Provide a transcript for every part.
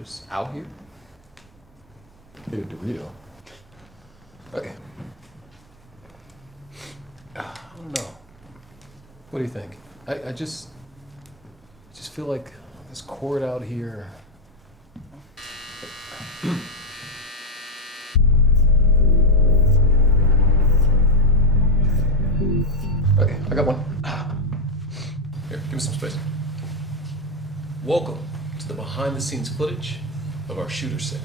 Just out here? Get a Dorito. Okay. I don't know. What do you think? I just feel like this chord out here. Okay, I got one. Here, give me some space. Welcome to the behind-the-scenes footage of our shooter set.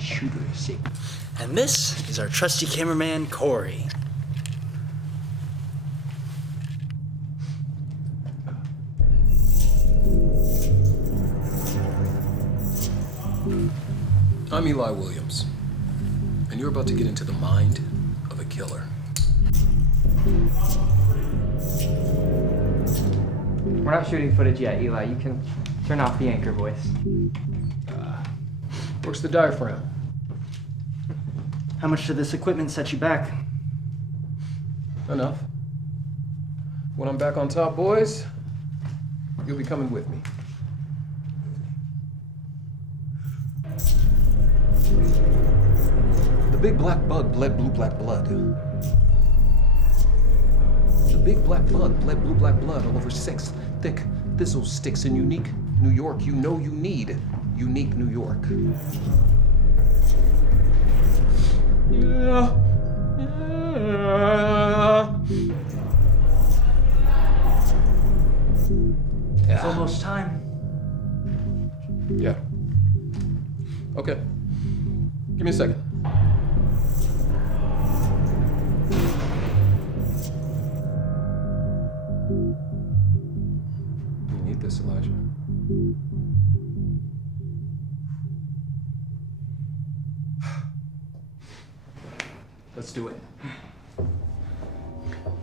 Shooter set. And this is our trusty cameraman, Corey. I'm Eli Williams, and you're about to get into the mind of a killer. We're not shooting footage yet, Eli. You can turn off the anchor voice. Works the diaphragm. How much did this equipment set you back? Enough. When I'm back on top, boys, you'll be coming with me. The big black bug bled blue black blood. The big black bug bled blue black blood all over 6 thick thistle sticks in unique New York. You know you need unique New York. Yeah. It's almost time. Yeah. Okay. Give me a second. You need this, Elijah. Let's do it.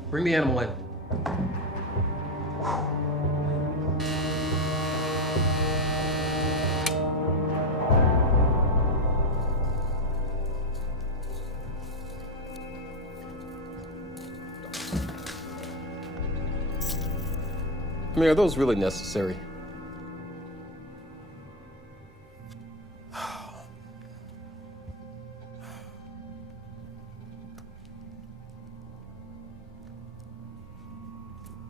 Bring the animal in. I mean, are those really necessary?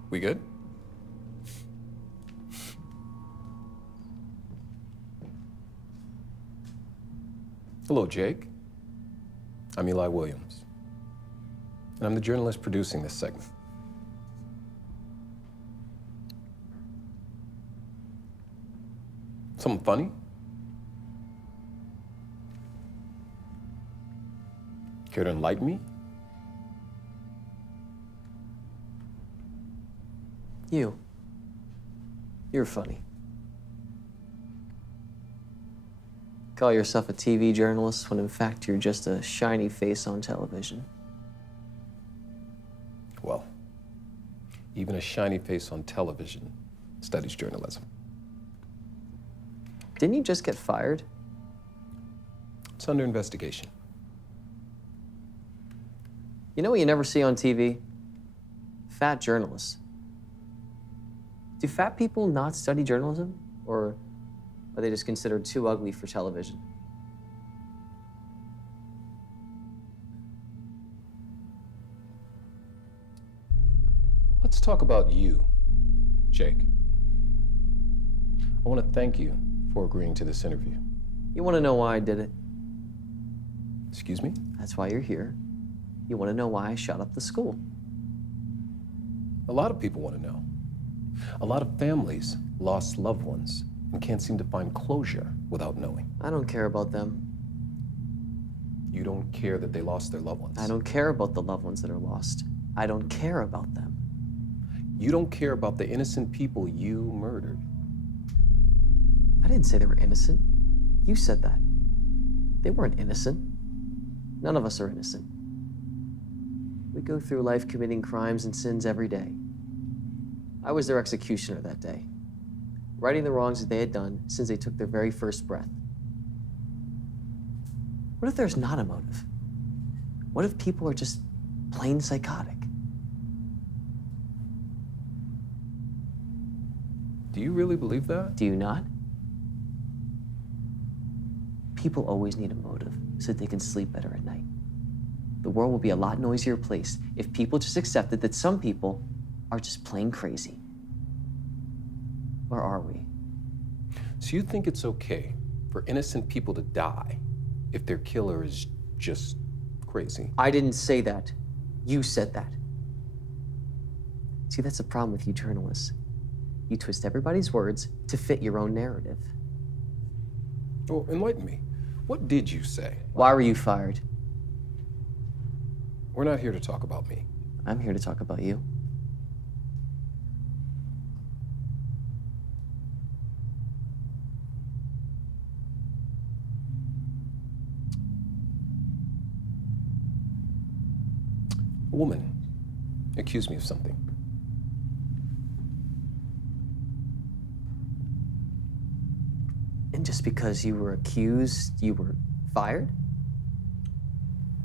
We good? Hello, Jake. I'm Eli Williams, and I'm the journalist producing this segment. Something funny? Care to enlighten me? You're funny. Call yourself a TV journalist when in fact you're just a shiny face on television. Well, even a shiny face on television studies journalism. Didn't you just get fired? It's under investigation. You know what you never see on TV? Fat journalists. Do fat people not study journalism? Or are they just considered too ugly for television? Let's talk about you, Jake. I want to thank you for agreeing to this interview. You want to know why I did it? Excuse me? That's why you're here. You want to know why I shot up the school. A lot of people want to know. A lot of families lost loved ones and can't seem to find closure without knowing. I don't care about them. You don't care that they lost their loved ones. I don't care about the loved ones that are lost. I don't care about them. You don't care about the innocent people you murdered. I didn't say they were innocent. You said that. They weren't innocent. None of us are innocent. We go through life committing crimes and sins every day. I was their executioner that day, righting the wrongs that they had done since they took their very first breath. What if there's not a motive? What if people are just plain psychotic? Do you really believe that? Do you not? People always need a motive so that they can sleep better at night. The world will be a lot noisier place if people just accepted that some people are just plain crazy. Or are we? So you think it's okay for innocent people to die if their killer is just crazy? I didn't say that. You said that. See, that's the problem with you journalists. You twist everybody's words to fit your own narrative. Well, enlighten me. What did you say? Why were you fired? We're not here to talk about me. I'm here to talk about you. A woman accused me of something. And just because you were accused, you were fired?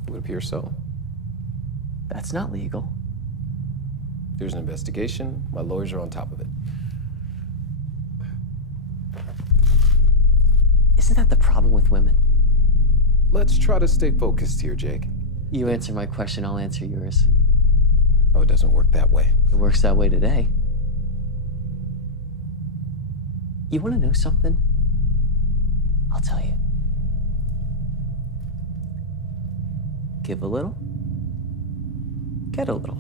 It would appear so. That's not legal. There's an investigation. My lawyers are on top of it. Isn't that the problem with women? Let's try to stay focused here, Jake. You answer my question, I'll answer yours. Oh, it doesn't work that way. It works that way today. You want to know something? I'll tell you. Give a little, get a little.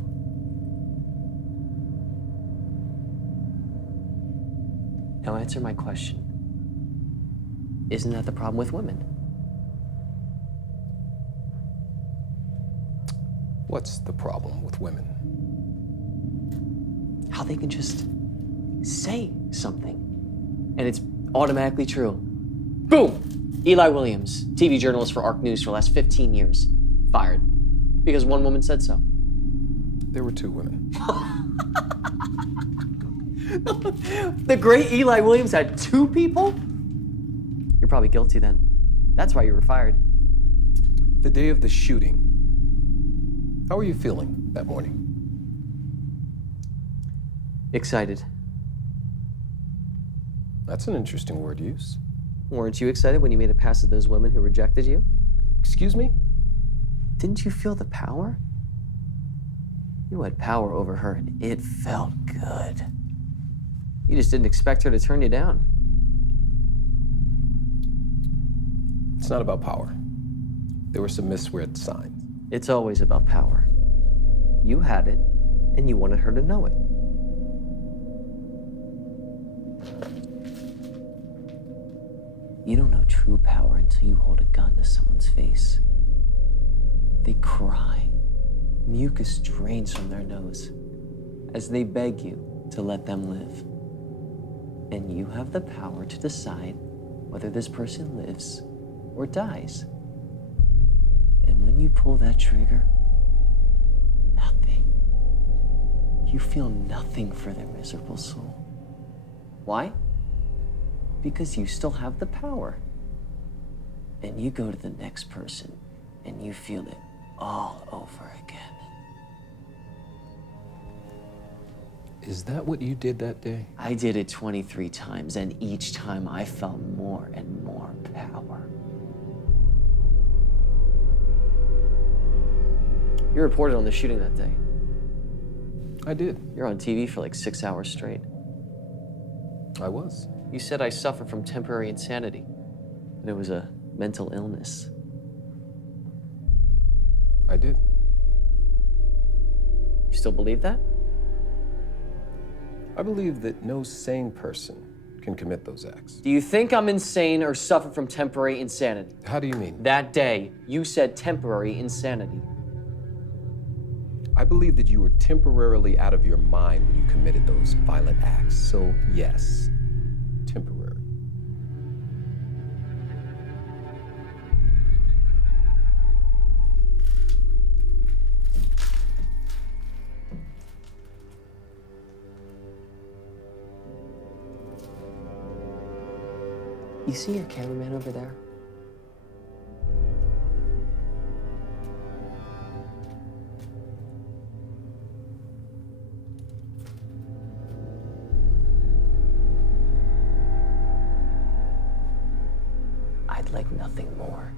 Now answer my question. Isn't that the problem with women? What's the problem with women? How they can just say something and it's automatically true. Boom! Eli Williams, TV journalist for ARC News for the last 15 years, fired because one woman said so. There were two women. The great Eli Williams had two people? You're probably guilty then. That's why you were fired. The day of the shooting, how were you feeling that morning? Excited. That's an interesting word use. Weren't you excited when you made it past those women who rejected you? Excuse me? Didn't you feel the power? You had power over her and it felt good. You just didn't expect her to turn you down. It's not about power. There were some misread signs. It's always about power. You had it, and you wanted her to know it. You don't know true power until you hold a gun to someone's face. They cry. Mucus drains from their nose as they beg you to let them live. And you have the power to decide whether this person lives or dies. And when you pull that trigger, nothing. You feel nothing for their miserable soul. Why? Because you still have the power. And you go to the next person and you feel it all over again. Is that what you did that day? I did it 23 times, and each time I felt more and more power. You reported on the shooting that day. I did. You're on TV for like 6 hours straight. I was. You said I suffer from temporary insanity, and it was a mental illness. I did. You still believe that? I believe that no sane person can commit those acts. Do you think I'm insane or suffer from temporary insanity? How do you mean? That day, you said temporary insanity. I believe that you were temporarily out of your mind when you committed those violent acts. So, yes, temporary. You see your cameraman over there? I'd like nothing nothing more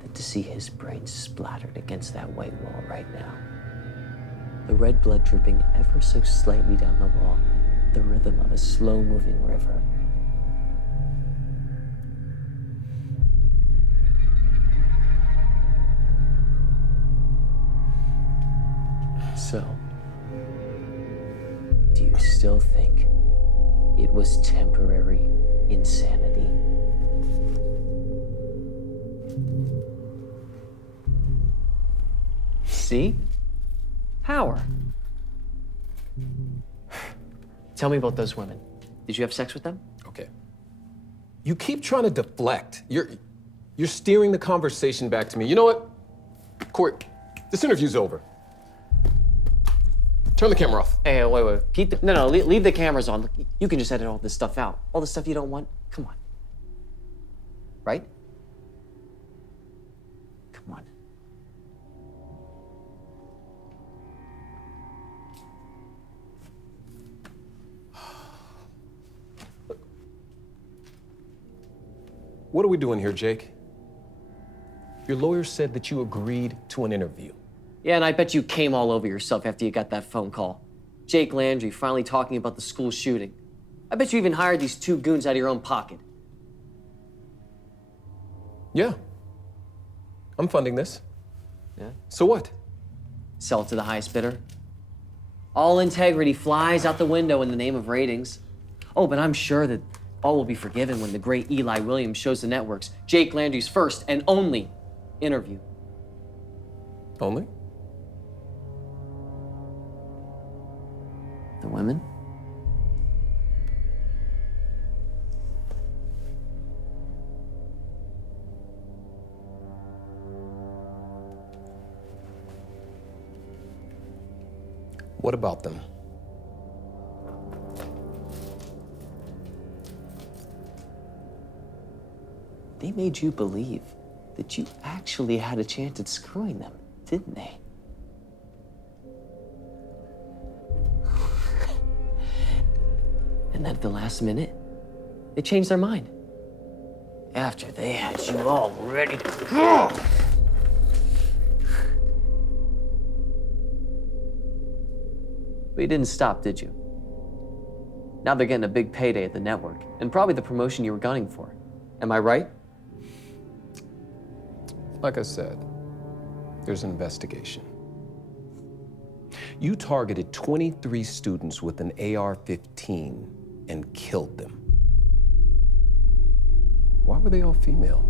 than to see his brains splattered against that white wall right now. The red blood dripping ever so slightly down the wall, the rhythm of a slow-moving river. So, do you still think it was temporary insanity? See? Power. Tell me about those women. Did you have sex with them? Okay. You keep trying to deflect. You're steering the conversation back to me. You know what? Corey, this interview's over. Turn the camera off. Hey, wait. Leave the cameras on. You can just edit all this stuff out. All the stuff you don't want. Come on. Right? Come on. What are we doing here, Jake? Your lawyer said that you agreed to an interview. Yeah, and I bet you came all over yourself after you got that phone call. Jake Landry finally talking about the school shooting. I bet you even hired these two goons out of your own pocket. Yeah. I'm funding this. Yeah? So what? Sell it to the highest bidder. All integrity flies out the window in the name of ratings. Oh, but I'm sure that all will be forgiven when the great Eli Williams shows the networks Jake Landry's first and only interview. Only? The women? What about them? They made you believe that you actually had a chance at screwing them, didn't they? And then at the last minute, they changed their mind. After they had you all ready to go. But you didn't stop, did you? Now they're getting a big payday at the network, and probably the promotion you were gunning for. Am I right? Like I said, there's an investigation. You targeted 23 students with an AR-15 and killed them. Why were they all female?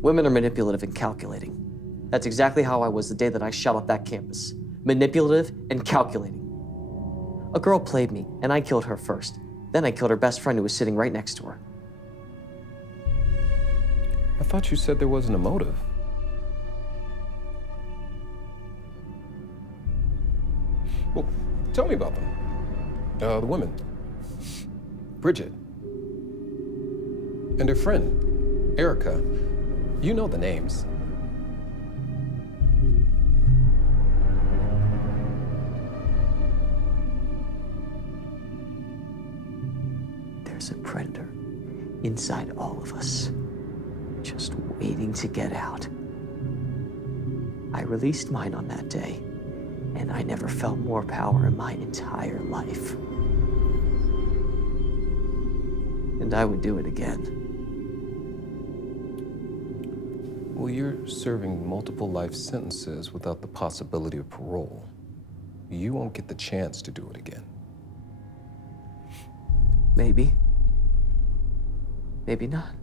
Women are manipulative and calculating. That's exactly how I was the day that I shot up that campus. Manipulative and calculating. A girl played me, and I killed her first. Then I killed her best friend who was sitting right next to her. I thought you said there wasn't a motive. Well, tell me about them. The women. Bridget. And her friend, Erica. You know the names. There's a predator inside all of us, just waiting to get out. I released mine on that day, and I never felt more power in my entire life. And I would do it again. Well, you're serving multiple life sentences without the possibility of parole. You won't get the chance to do it again. Maybe. Maybe not.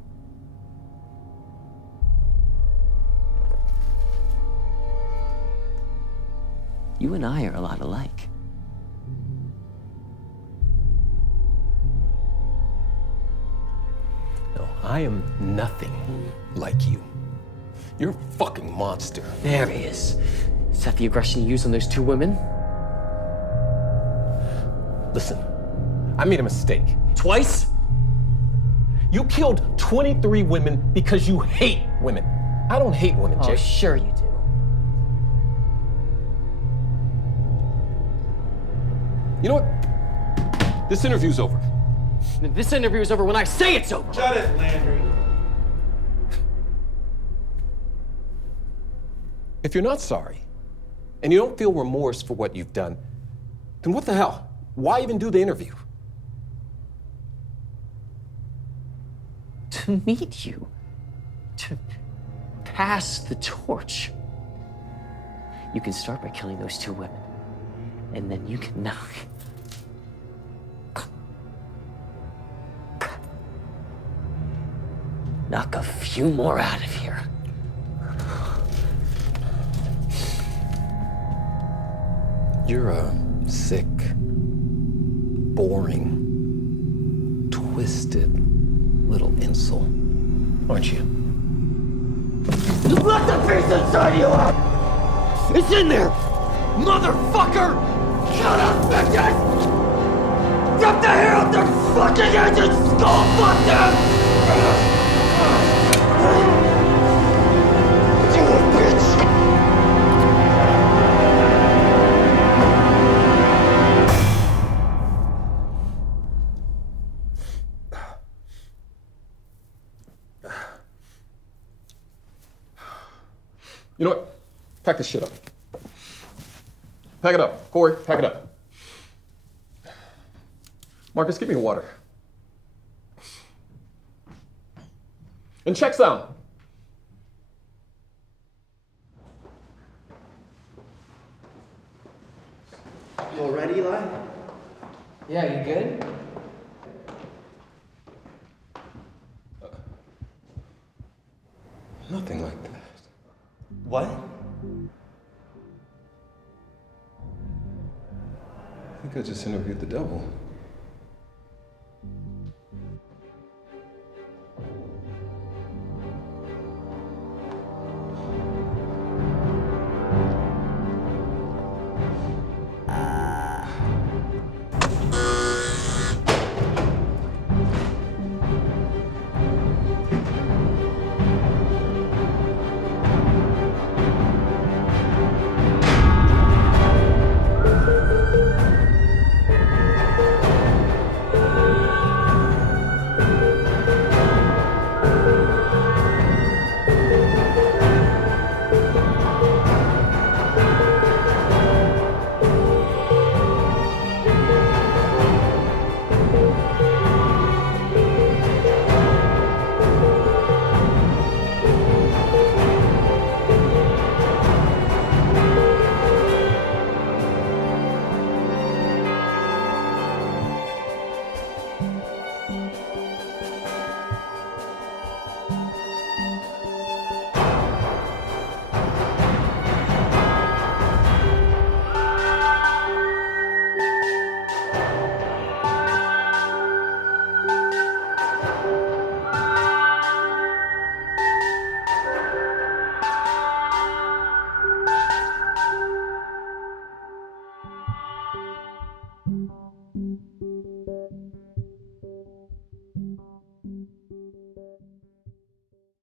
You and I are a lot alike. No, I am nothing like you. You're a fucking monster. There he is. Is that the aggression you used on those two women? Listen, I made a mistake. Twice? You killed 23 women because you hate women. I don't hate women, Oh, Jake. sure you do. You know what? This interview's over. This interview is over when I say it's over. Shut it, Landry. If you're not sorry, and you don't feel remorse for what you've done, then what the hell? Why even do the interview? To meet you. To pass the torch. You can start by killing those 2 women, and then you can knock a few more out of here. You're a sick, boring, twisted little insult, aren't you? Let the beast inside you out! It's in there! Motherfucker! Shut up, bitches! Rip the hair off their fucking heads and skull fuck them! Do it, bitch! You know what? Pack this shit up. Pack it up. Corey, pack it up. Marcus, give me water. And check sound. You all ready, Eli? Yeah, you good? Nothing like that. What? I think I just interviewed the devil.